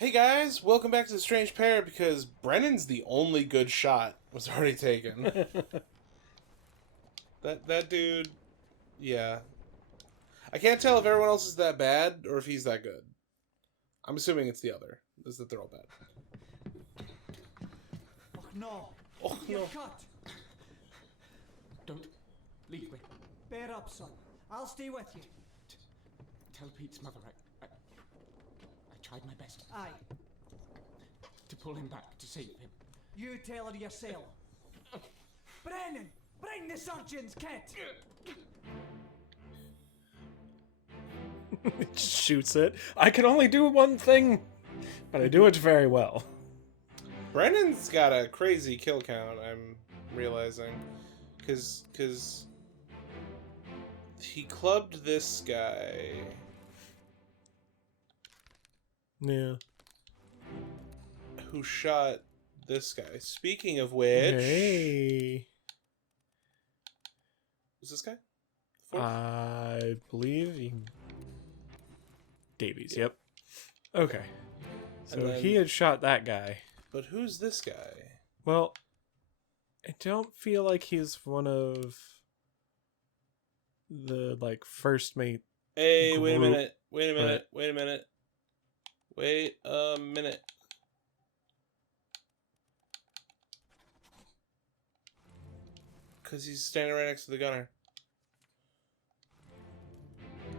Hey guys, welcome back to the Strange Pair because Brennan's the only good shot was already taken. that dude, yeah. I can't tell if everyone else is that bad or if he's that good. I'm assuming it's the other. Is that they're all bad. Oh no! Oh You're no. cut! Don't leave me. Bear up, son. I'll stay with you. Tell Pete's mother I tried my best Aye. to pull him back, to save him. You tell her yourself. Brennan! Bring the surgeon's kit! Shoots it. I can only do one thing, but I do it very well. Brennan's got a crazy kill count, I'm realizing. Because he clubbed this guy. Yeah. Who shot this guy. Speaking of which... Hey. Was this guy? Fourth? I believe Davies, yep. Okay. So then- he had shot that guy. But who's this guy? Well, I don't feel like he's one of the, first mate. Hey, wait a Group, minute. Wait a minute. Wait a minute. Wait a minute. Because he's standing right next to the gunner.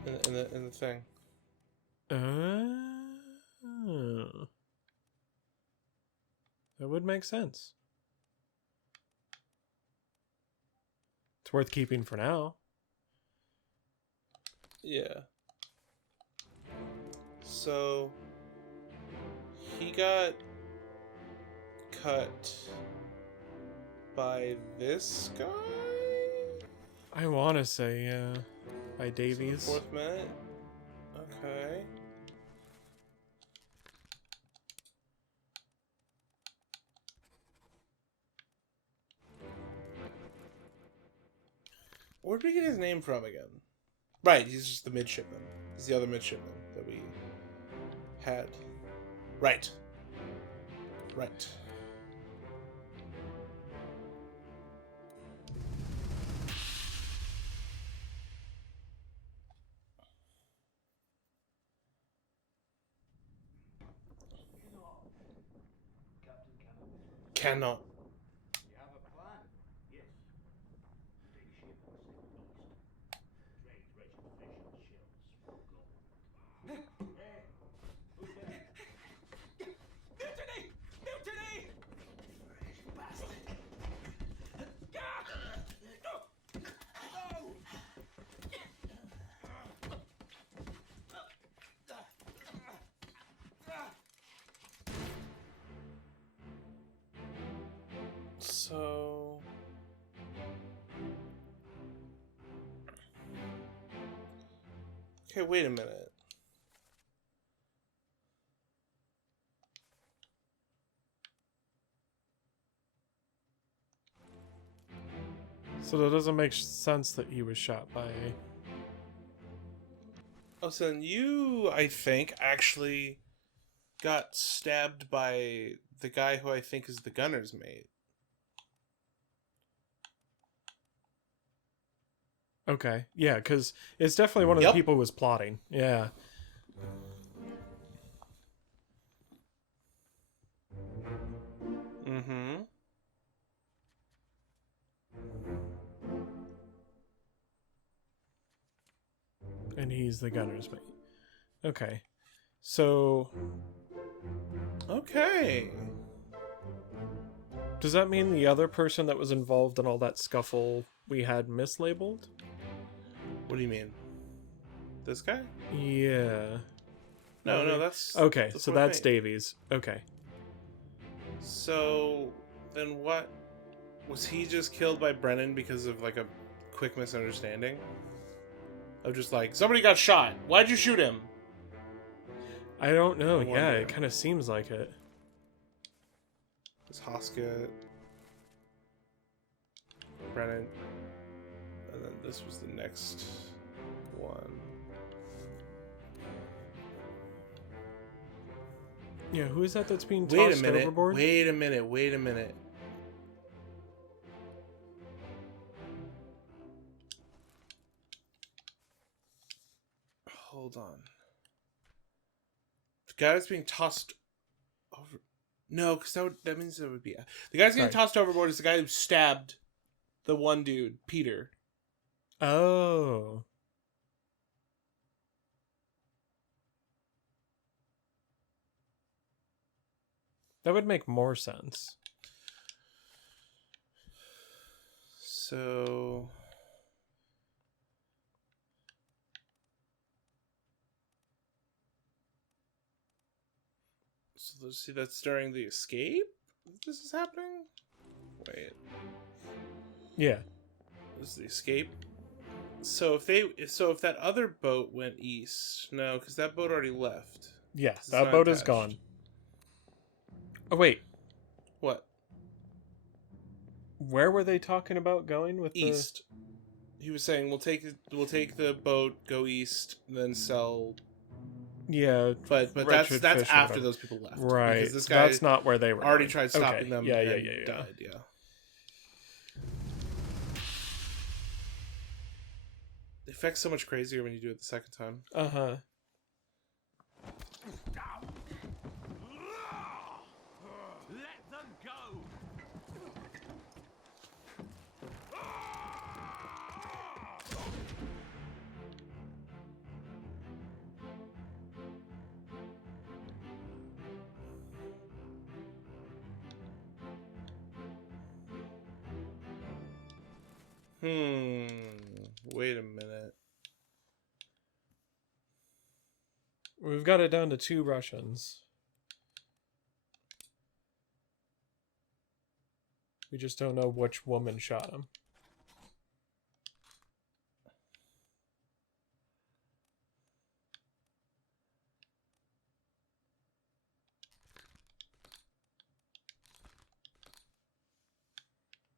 In the thing. That would make sense. It's worth keeping for now. Yeah. So he got cut by this guy? I want to say, yeah, by Davies. Fourth minute? Okay. Where'd we get his name from again? Right, he's just the midshipman. He's the other midshipman that we had. Right. Right. Cannot. You have a plan? Yes. Take a ship and sail east. Trade treasure fish and shells for gold. Hey, who's there? Mutiny! Mutiny! Bastard! So... Okay, wait a minute. So that doesn't make sense that he was shot by... Oh, so then you, I think, actually got stabbed by the guy who I think is the gunner's mate. Okay, yeah, because it's definitely one of the Yep. people who was plotting. Yeah. Mm-hmm. And he's the gunner's mate. Okay. So, Okay. does that mean the other person that was involved in all that scuffle we had mislabeled? What do you mean? This guy? Yeah. No, that's... Okay, that's so what I that's made. Davies. Okay. So, then what? Was he just killed by Brennan because of, like, a quick misunderstanding? Of just like, somebody got shot. Why'd you shoot him? I don't know. I Yeah, wonder. it kind of seems like it. It's Hoska, Brennan, and then this was the next one. Yeah, who is that that's being Wait a tossed minute. overboard? Wait a minute. Wait a minute. Hold on. The guy that's being tossed over. No, because that means it would be the guy's getting Right. tossed overboard is the guy who stabbed the one dude, Peter. Oh. That would make more sense. So let's see. That's during the escape. This is happening. Wait, Yeah. this is the escape. So if that other boat went east, no, because that boat already left. Yeah, 'Cause it's that not boat is attached. gone. Oh, wait. What? Where were they talking about going with East. He was saying we'll take the boat, go east, and then sell. the... Yeah, But Wretched that's Fish or after whatever. those people left, Right. Because this guy That's not where they were already going. tried stopping Okay. them. Yeah, and yeah. died. Yeah. The effect's so much crazier when you do it the second time. Uh-huh. Let them go! Wait a minute. We've got it down to 2 Russians. We just don't know which woman shot him.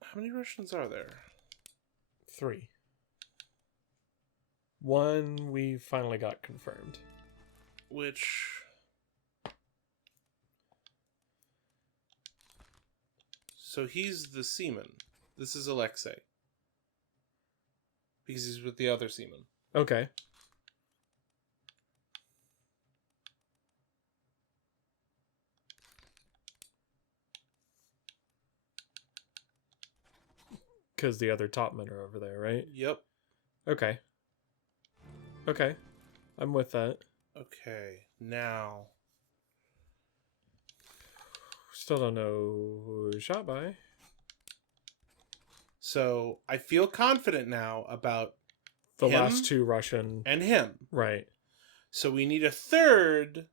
How many Russians are there? 3. 1 we finally got confirmed. Which... So he's the seaman. This is Alexei. Because he's with the other seaman. Okay. Because the other top men are over there, right? Yep. Okay. Okay. I'm with that. Okay, now... Still don't know who was shot by. So, I feel confident now about The him last 2 Russian. and him. Right. So we need a third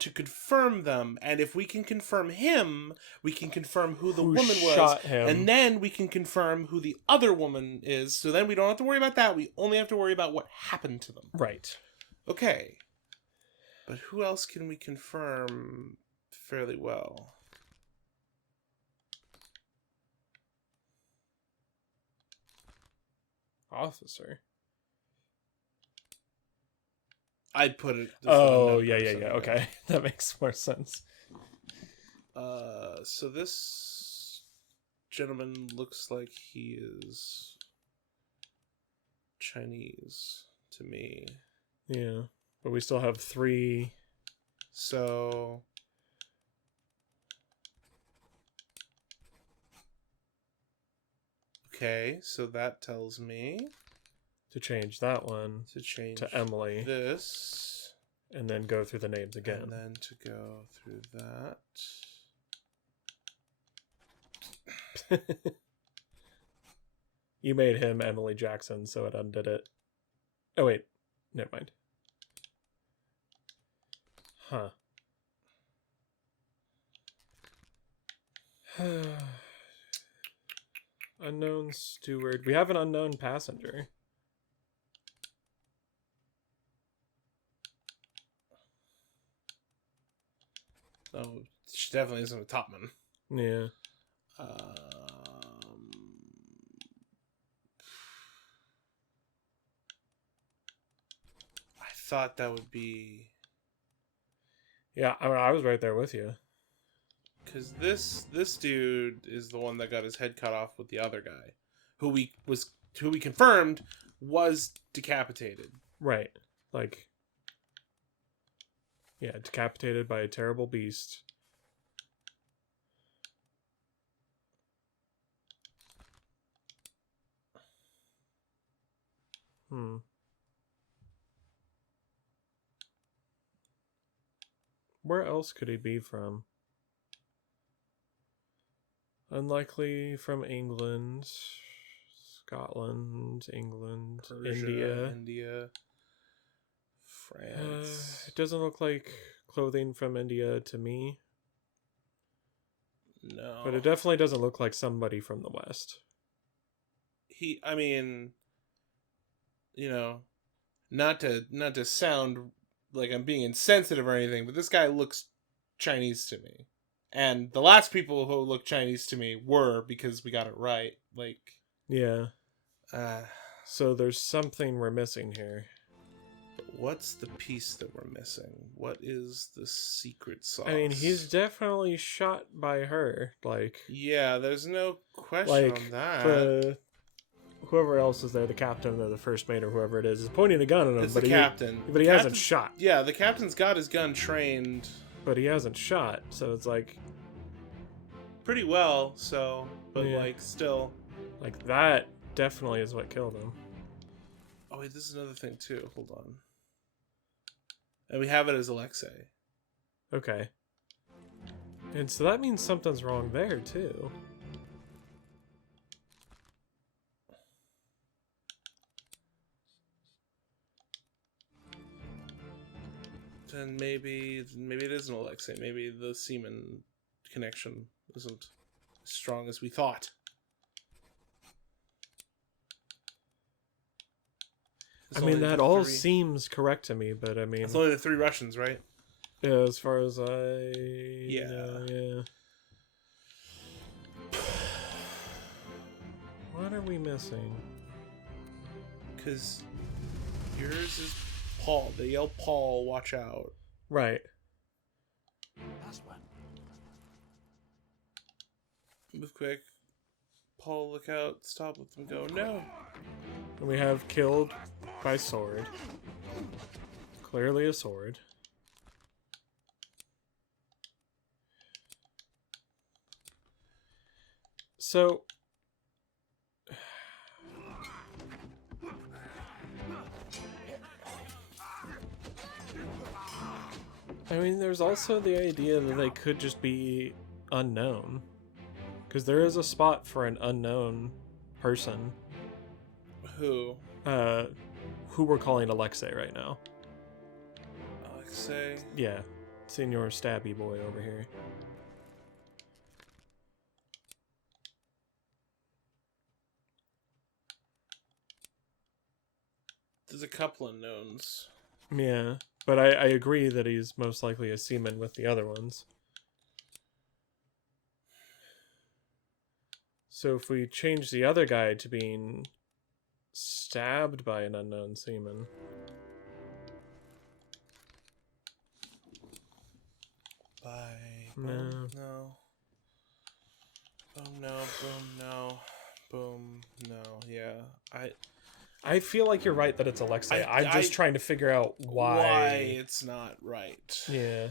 to confirm them. And if we can confirm him, we can confirm who the Who woman was. shot him. And then we can confirm who the other woman is. So then we don't have to worry about that. We only have to worry about what happened to them. Right. Okay. But who else can we confirm fairly well? Officer. I'd put it... Oh, unknown yeah. person, Okay. That makes more sense. So this gentleman looks like he is Chinese to me. Yeah. But we still have 3. So... Okay, so that tells me To change that one to change to Emily. this, And then go through the names again. and then to go through that. You made him Emily Jackson, so it undid it. Oh, wait. Never mind. Huh. Unknown steward. We have an unknown passenger. Oh, she definitely isn't a topman. Yeah. I thought that would be Yeah, I mean, I was right there with you. Because this dude is the one that got his head cut off with the other guy, who we confirmed was decapitated. Right. Like, yeah, decapitated by a terrible beast. Where else could he be from? Unlikely from England, Scotland, England, Persia, India. France. It doesn't look like clothing from India to me. No. But it definitely doesn't look like somebody from the West. I mean, not to sound like I'm being insensitive or anything, but this guy looks Chinese to me. And the last people who looked Chinese to me were, because we got it right. Like, yeah. So there's something we're missing here. What's the piece that we're missing? What is the secret sauce? I mean, he's definitely shot by her. Like, yeah, there's no question like on that. whoever else is there, the captain or the first mate or whoever it is pointing a gun at him. It's but the captain. But he hasn't shot. Yeah, the captain's got his gun trained. But he hasn't shot, so it's like... pretty well, so... But, yeah. like, still... Like, that definitely is what killed him. Oh, wait, this is another thing, too. Hold on. And we have it as Alexei. Okay. And so that means something's wrong there, too. Then maybe it isn't Alexei. Maybe the semen connection isn't as strong as we thought. I mean, that all seems correct to me, but I mean... It's only the 3 Russians, right? Yeah, as far as I... Yeah. Yeah. What are we missing? Because yours is Paul. They yell, Paul, watch out. Right. Last one. Move quick. Paul, look out. Stop, let them go. No. And we have killed by sword. Clearly a sword. So... I mean, there's also the idea that they could just be unknown. Because there is a spot for an unknown person. Who? Who we're calling Alexei right now. Alexei? Yeah. Senior Stabby Boy over here. There's a couple unknowns. Yeah. But I agree that he's most likely a seaman with the other ones. So if we change the other guy to being stabbed by an unknown seaman... Boom, no. Boom, no. Boom, no. Boom, no. Yeah. I feel like you're right that it's Alexei. I'm just trying to figure out why it's not right. Yeah.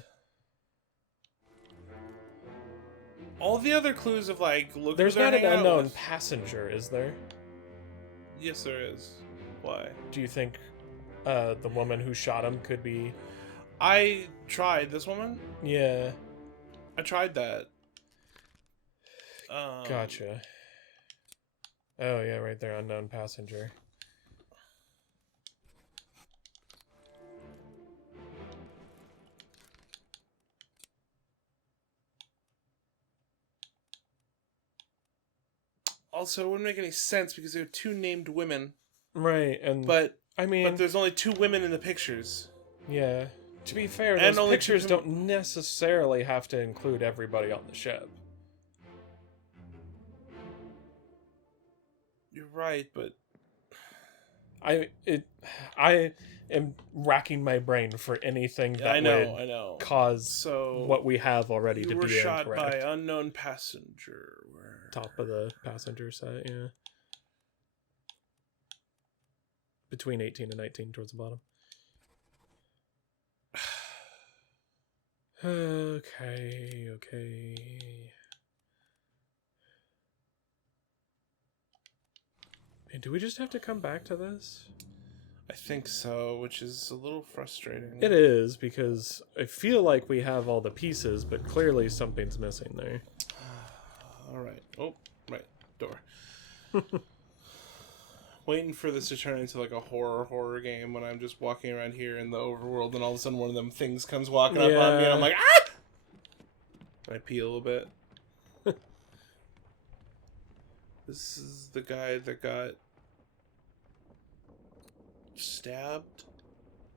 All the other clues of like, look, there's who they're not an hanging out unknown with. passenger, is there? Yes, there is. Why? Do you think the woman who shot him could be? I tried this woman. Yeah. I tried that. Gotcha. Oh yeah, right there, unknown passenger. Also, it wouldn't make any sense because there are 2 named women. Right, and But I mean, but there's only 2 women in the pictures. Yeah. To be fair, And those only pictures 2 don't necessarily have to include everybody on the ship. You're right, but I am racking my brain for anything that I know, would I know. cause So what we have already you to were be shot incorrect. by unknown passenger. Top of the passenger set, yeah. Between 18 and 19 towards the bottom. Okay. And do we just have to come back to this? I think so, which is a little frustrating. It is, because I feel like we have all the pieces, but clearly something's missing there. Alright. Oh, right. Door. Waiting for this to turn into like a horror game when I'm just walking around here in the overworld and all of a sudden one of them things comes walking up on me and I'm like, ah! And I pee a little bit. This is the guy that got stabbed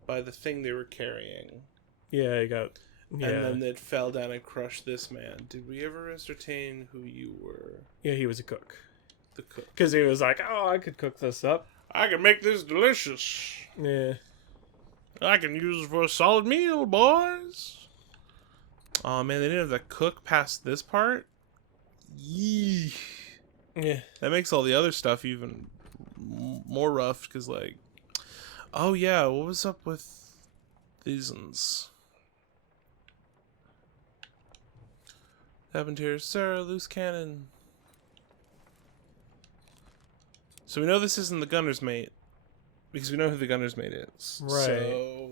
by the thing they were carrying. Yeah, I got... Yeah. And then it fell down and crushed this man. Did we ever ascertain who you were? Yeah, he was a cook. The cook. Because he was like, oh, I could cook this up. I can make this delicious. Yeah. I can use it for a solid meal, boys. Oh man, they didn't have the cook past this part? Yee. Yeah. That makes all the other stuff even more rough, because like... Oh yeah, what was up with these ones? What happened here? Sir, loose cannon. So we know this isn't the gunner's mate, because we know who the gunner's mate is. Right. So...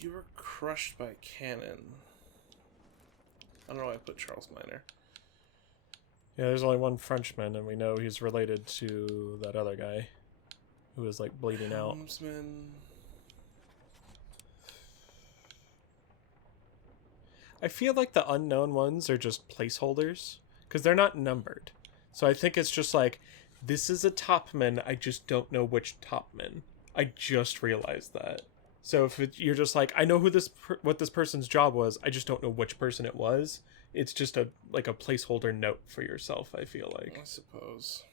You were crushed by a cannon. I don't know why I put Charles Minor. Yeah, there's only one Frenchman, and we know he's related to that other guy who was, like, bleeding out. Helmsman. I feel like the unknown ones are just placeholders, because they're not numbered. So I think it's just like, this is a topman, I just don't know which topman. I just realized that. So if you're just like, I know who what this person's job was, I just don't know which person it was. It's just a placeholder note for yourself, I feel like. I suppose.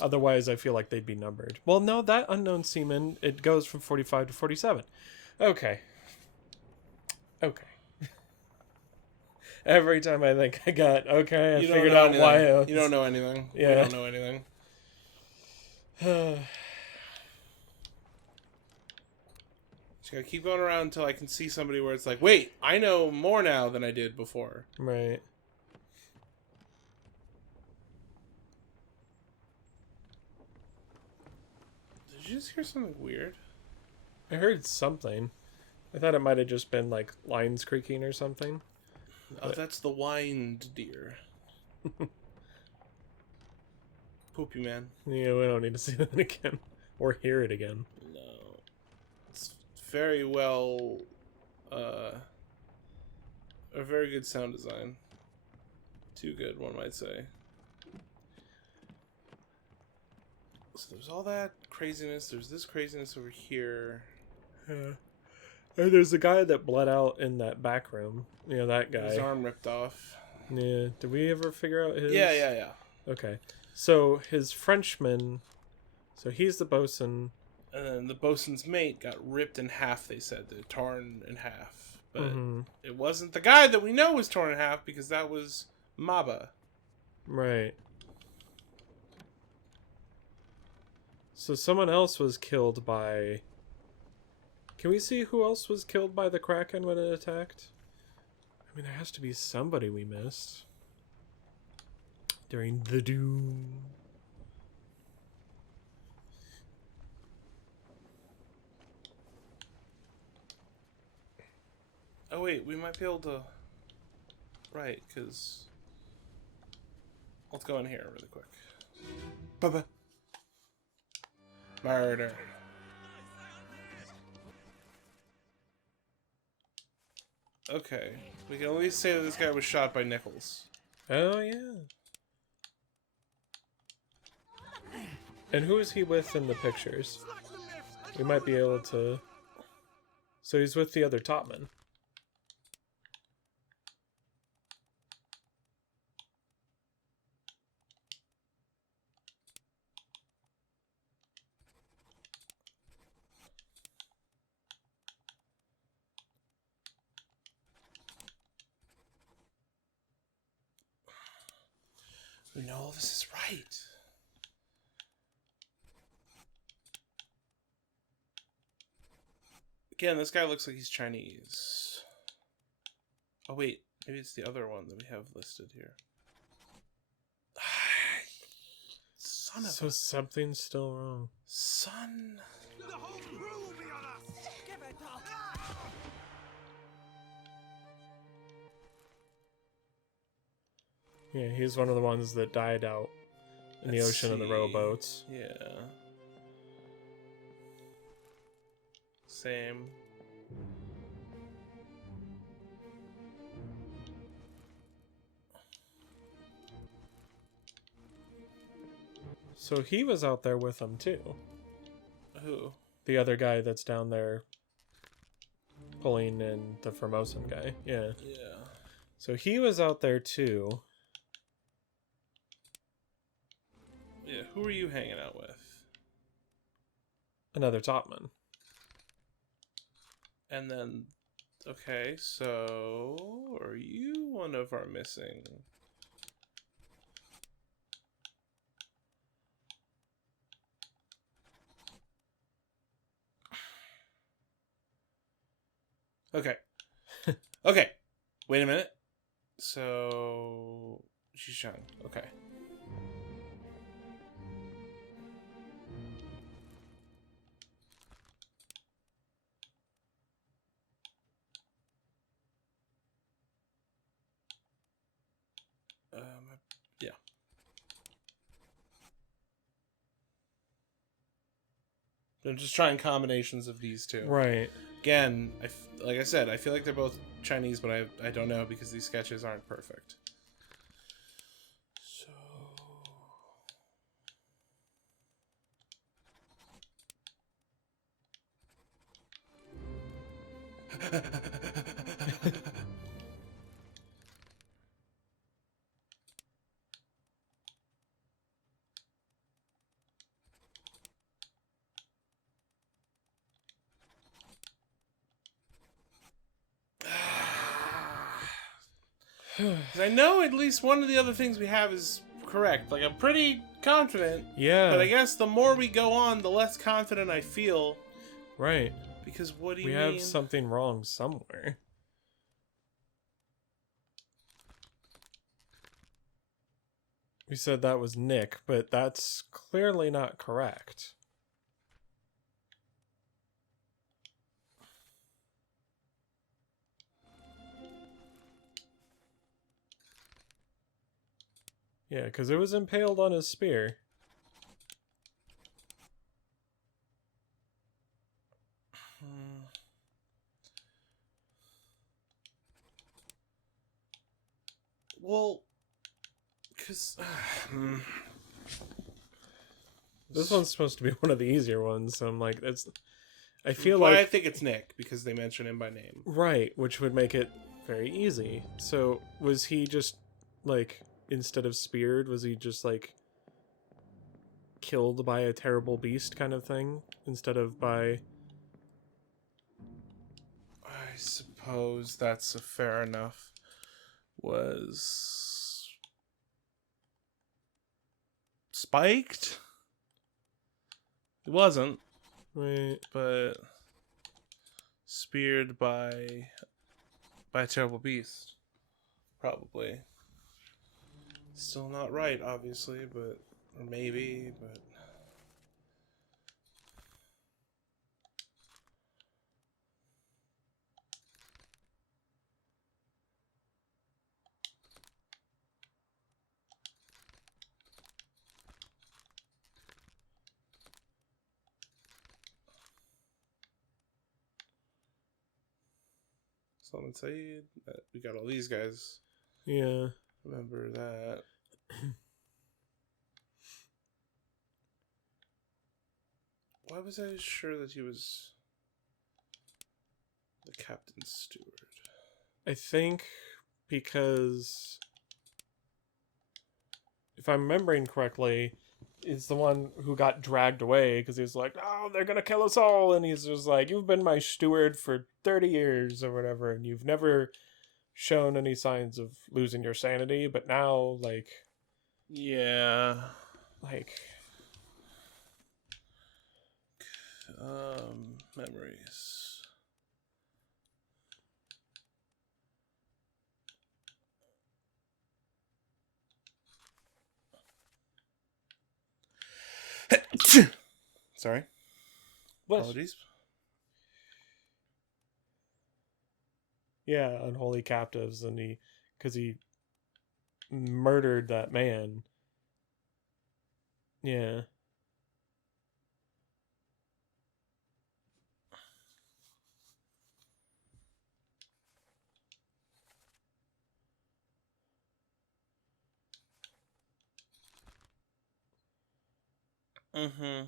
Otherwise, I feel like they'd be numbered. Well, no, that unknown seaman, it goes from 45 to 47. Okay. Every time I think I got, I figured out why. You don't know anything. Yeah. You don't know anything. Just gotta keep going around until I can see somebody where it's like, wait, I know more now than I did before. Right. Did you just hear something weird? I heard something. I thought it might have just been like lines creaking or something. Oh, that's the whined deer. Poopy man. Yeah, we don't need to see that again. Or hear it again. No. It's very well, a very good sound design. Too good, one might say. So there's all that craziness. There's this craziness over here. Yeah. And there's the guy that bled out in that back room. You know, that guy. His arm ripped off. Yeah. Did we ever figure out his... Yeah. Okay. So, his Frenchman... So, he's the bosun. And then the bosun's mate got ripped in half, they said. They're torn in half. But it wasn't the guy that we know was torn in half, because that was Maba. Right. So, someone else was killed by... Can we see who else was killed by the Kraken when it attacked? I mean, there has to be somebody we missed. During the doom. Oh wait, we might be able to... Right, because... Let's go in here really quick. Bye-bye. Murder. Okay, we can at least say that this guy was shot by Nichols. Oh, yeah. And who is he with in the pictures? We might be able to... So he's with the other topman. We know all this is right. Again, this guy looks like he's Chinese. Oh wait, maybe it's the other one that we have listed here. Son of So something's still wrong. son. The whole crew will be on us! Give it up! Yeah, he's one of the ones that died out in the Let's ocean in the see. rowboats. Yeah. Same. So he was out there with them too. Who? The other guy that's down there pulling in the Formosan guy. Yeah. Yeah. So he was out there too. Yeah, who are you hanging out with? Another topman. And then, okay, so are you one of our missing? Okay. Okay. Wait a minute. So, Xishang. Okay. Yeah. I'm just trying combinations of these two. Right. Again, like I said, I feel like they're both Chinese, but I don't know because these sketches aren't perfect. So... I know at least one of the other things we have is correct. Like, I'm pretty confident. Yeah. But I guess the more we go on, the less confident I feel. Right. Because what do you We mean? have something wrong somewhere. We said that was Nick, but that's clearly not correct. Yeah, because it was impaled on his spear. Well, because... This one's supposed to be one of the easier ones, so I'm like, that's... I feel Well, like... I think it's Nick, because they mention him by name. Right, which would make it very easy. So, was he just, like, instead of speared, was he just, like, killed by a terrible beast kind of thing? Instead of by... I suppose that's a fair enough. Was... spiked? It wasn't, Right. but... speared by a terrible beast. Probably. Still not right, obviously, but... or maybe, but... Solomon Saeed. We got all these guys. Yeah. Remember that. Why was I sure that he was the captain's steward? I think because... if I'm remembering correctly, is the one who got dragged away because he's like, oh, they're gonna kill us all, and he's just like, you've been my steward for 30 years or whatever, and you've never shown any signs of losing your sanity, but now, like, Yeah. Like, Memories. Sorry. Apologies. yeah, unholy captives, and because he murdered that man. Yeah. Mm-hmm.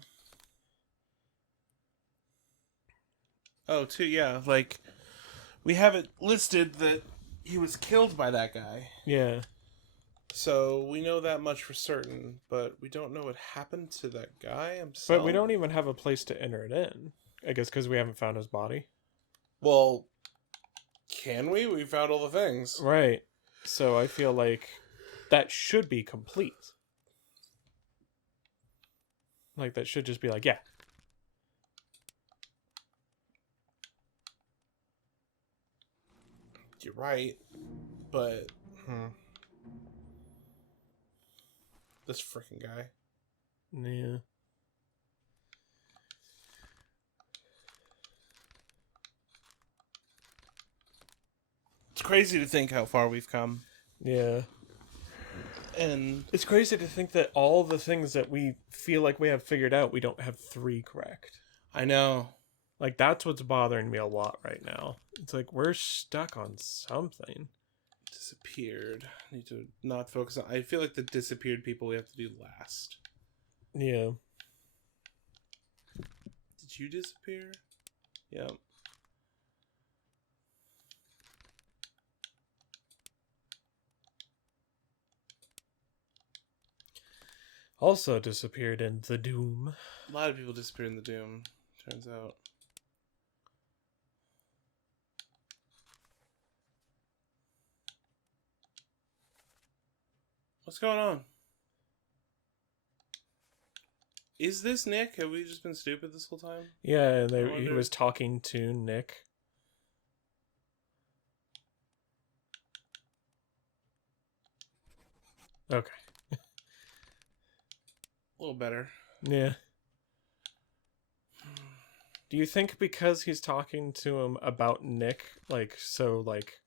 Oh, too, yeah. Like, we have it listed that he was killed by that guy. Yeah. So we know that much for certain, but we don't know what happened to that guy himself. But we don't even have a place to enter it in. I guess because we haven't found his body. Well, can we? We found all the things. Right. So I feel like that should be complete. Like, that should just be like, yeah. You're right, but this freaking guy. Yeah. It's crazy to think how far we've come. Yeah. And It's crazy to think that all the things that we feel like we have figured out, we don't have 3 correct. I know. Like, that's what's bothering me a lot right now. It's like, we're stuck on something. Disappeared. Need to not focus on. I feel like the disappeared people we have to do last. Yeah. Did you disappear? Yep. Also disappeared in the Doom. A lot of people disappeared in the Doom, turns out. What's going on? Is this Nick? Have we just been stupid this whole time? Yeah, and he wonder- was talking to Nick. Okay. A little better. Yeah. Do you think because he's talking to him about Nick, like, so, like...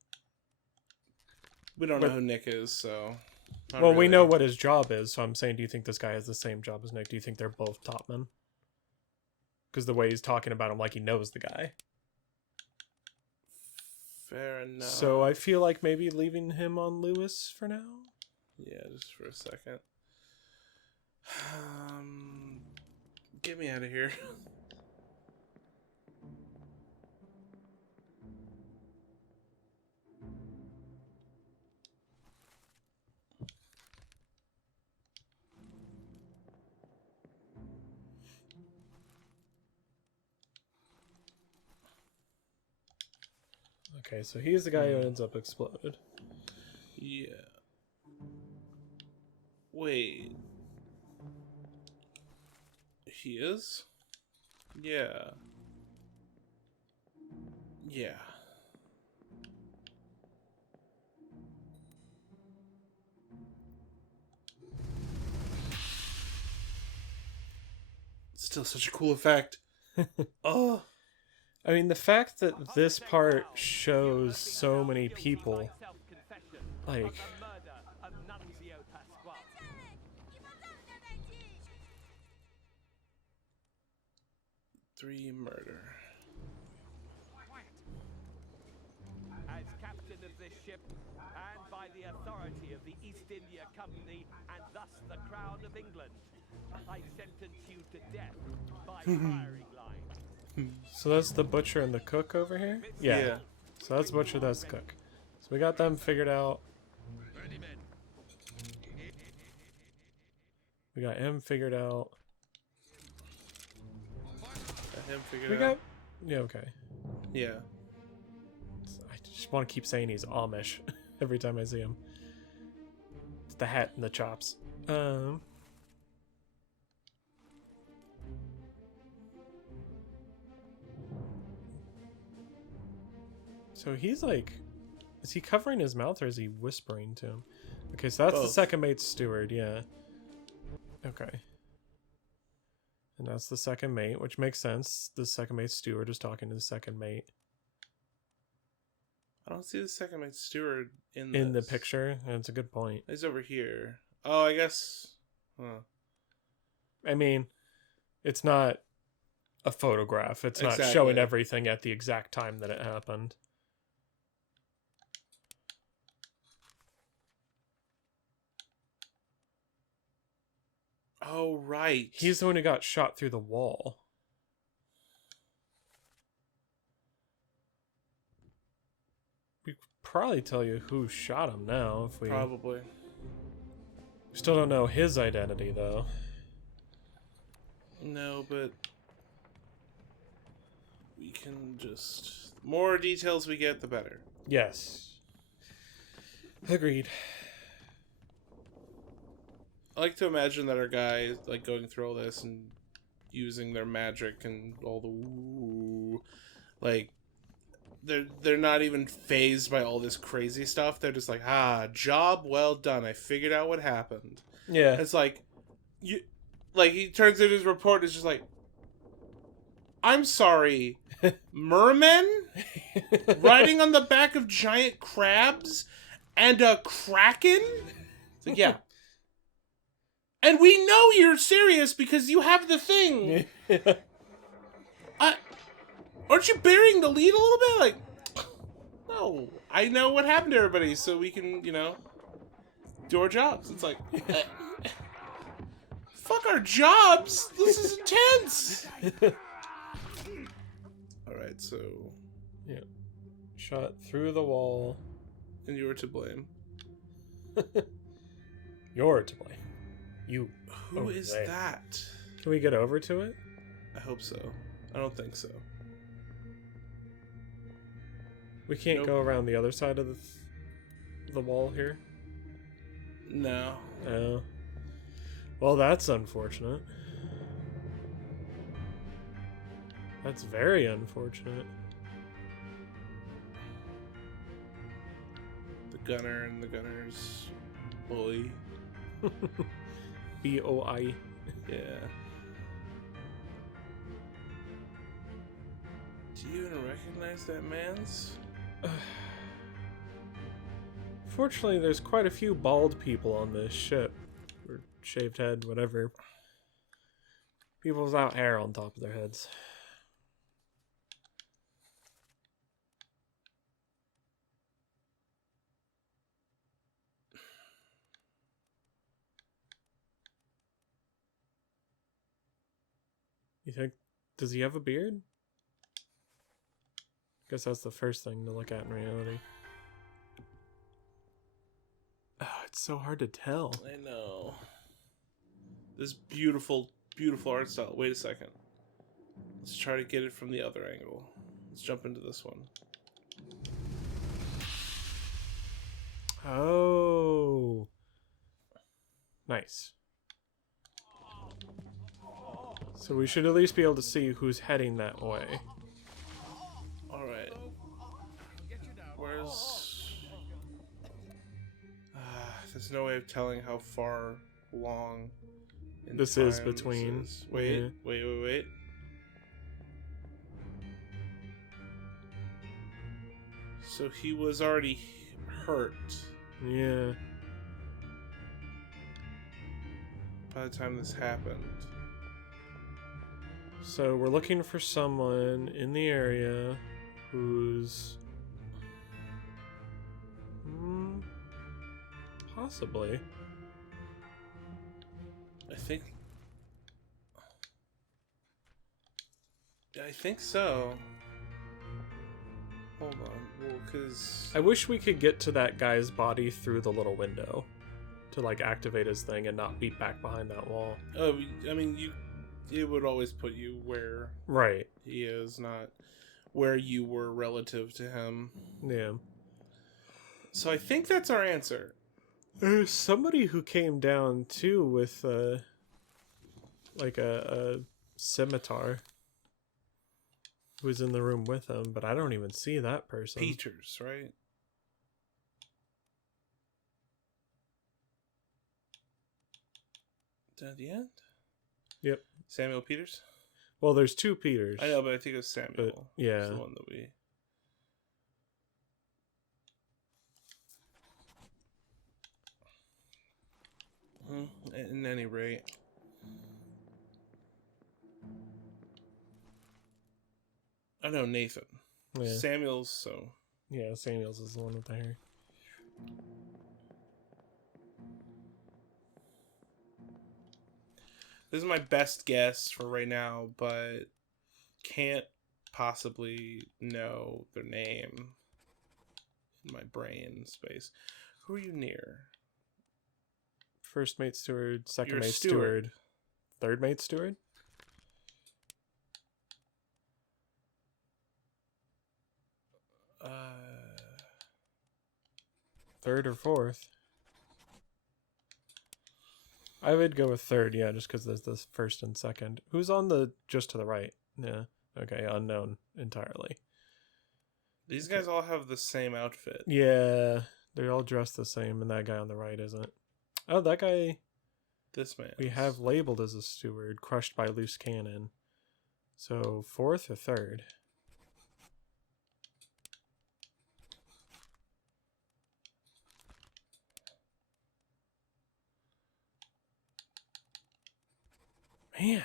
We don't know who Nick is, so... not Well, we really. know what his job is, so I'm saying, do you think this guy has the same job as Nick? Do you think they're both top men? Because the way he's talking about him, like he knows the guy. Fair enough. So I feel like maybe leaving him on Lewis for now? Yeah, just for a second. Get me out of here. Okay, so he's the guy who ends up exploded. Yeah. Wait. He is? Yeah. Yeah. Still such a cool effect. Oh. I mean, the fact that this part shows so many people, like... 3 murder. As captain of this ship, and by the authority of the East India Company, and thus the Crown of England, I sentence you to death by firing line. So that's the butcher and the cook over here? Yeah. So that's the butcher, that's the cook. So we got them figured out. We got him figured out. Got him figured We out. got... Yeah, okay. Yeah. I just want to keep saying he's Amish every time I see him. It's the hat and the chops. Um. So he's like, is he covering his mouth or is he whispering to him? Okay, so that's the Both. second mate's steward, yeah. Okay. And that's the second mate, which makes sense. The second mate's steward is talking to the second mate. I don't see the second mate steward in The this. picture. That's a good point. He's over here. Oh, I guess. Huh. I mean, it's not a photograph. It's not Exactly. showing everything at the exact time that it happened. Oh, right. He's the one who got shot through the wall. We could probably tell you who shot him now if we Probably. still don't know his identity though. No, but we can just... More details we get, the better. Yes. Agreed. I like to imagine that our guy like going through all this and using their magic and all the woo, like they're not even phased by all this crazy stuff. They're just like, job well done. I figured out what happened. Yeah. It's like he turns in his report. It's just like, I'm sorry, mermen riding on the back of giant crabs and a kraken. It's like, yeah. And we know you're serious because you have the thing. Aren't you burying the lead a little bit? Like, no. I know what happened to everybody, so we can, do our jobs. It's like, fuck our jobs. This is intense. Alright, so... Yeah. Shot through the wall. And you were to blame. You're to blame. You. Who is there. that? Can we get over to it? I hope so. I don't think so. We can't Nope. go around the other side of the wall here? No. Oh. Well, that's unfortunate. That's very unfortunate. The gunner and the gunner's boy. B-O-I. Yeah. Do you even recognize that man's? Fortunately, there's quite a few bald people on this ship. Or shaved head, whatever. People without hair on top of their heads. You think, does he have a beard? Guess that's the first thing to look at in reality. Oh, it's so hard to tell. I know. This beautiful, beautiful art style. Wait a second. Let's try to get it from the other angle. Let's jump into this one. Oh. Nice. So we should at least be able to see who's heading that way. Alright. Where's... there's no way of telling how far along in This time is between. this is. Wait, Yeah. wait. So he was already hurt Yeah. by the time this happened. So we're looking for someone in the area who's... possibly. I think so. Hold on. Well, because... I wish we could get to that guy's body through the little window to, like, activate his thing and not be back behind that wall. Oh, I mean, it would always put you where Right. he is, not where you were relative to him. Yeah. So I think that's our answer. There's somebody who came down too with like a scimitar who was in the room with him, but I don't even see that person. Peters, right? Is that the end? Yep. Samuel Peters? Well, there's two Peters. I know, but I think it was Samuel. But, yeah. It's the one that we... In any rate. I know Nathan. Yeah. Samuel's, so... Yeah, Samuels is the one with the hair. This is my best guess for right now, but can't possibly know their name in my brain space. Who are you near? First mate steward, 2nd You're a mate steward. steward, 3rd mate steward. Uh, 3rd or 4th. I would go with 3rd, yeah, just because there's this 1st and 2nd. Who's on the just to the right? Yeah, okay, unknown entirely. these guys all have the same outfit. Yeah, they're all dressed the same, and that guy on the right isn't. Oh, that guy This man. we have labeled as a steward, crushed by loose cannon. So 4th or 3rd? Man.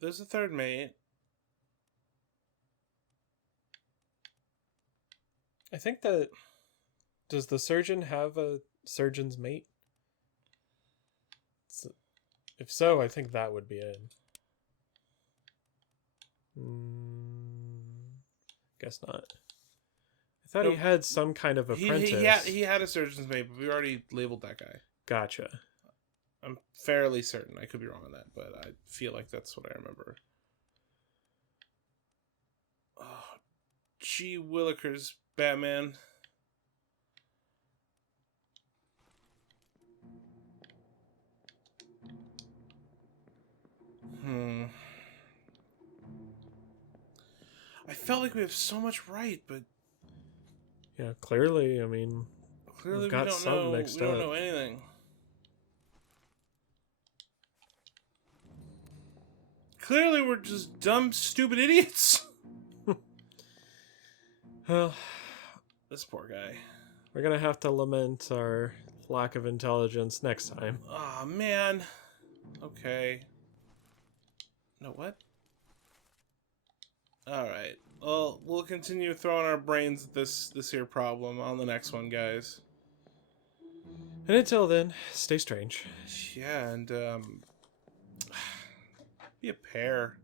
There's a 3rd mate. I think that... Does the surgeon have a surgeon's mate? If so, I think that would be it. Guess not. I thought he had some kind of apprentice. He had a surgeon's mate, but we already labeled that guy. Gotcha. I'm fairly certain. I could be wrong on that, but I feel like that's what I remember. Oh, gee willikers, Batman. I felt like we have so much right, but Yeah, clearly, I mean, clearly we've got we don't some know. mixed We don't up. know anything. Clearly, we're just dumb, stupid idiots. Well, This poor guy. we're gonna have to lament our lack of intelligence next time. Oh man. Okay. No, what? Alright. Well, we'll continue throwing our brains at this here problem on the next one, guys. And until then, stay strange. Yeah, and be a pair.